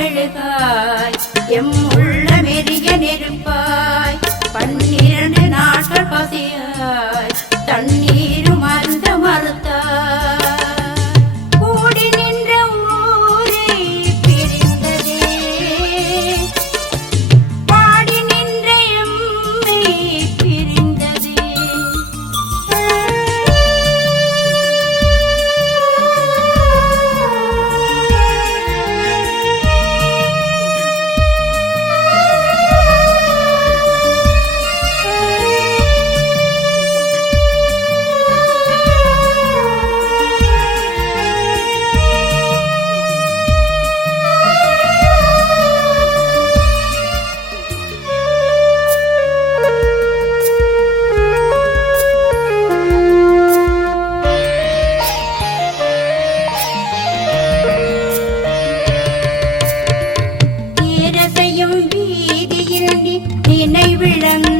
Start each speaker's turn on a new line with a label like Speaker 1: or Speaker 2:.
Speaker 1: மெழுகாய் M உள்ள மெருக நெருப்பாய். பன்னி நீ விளங்க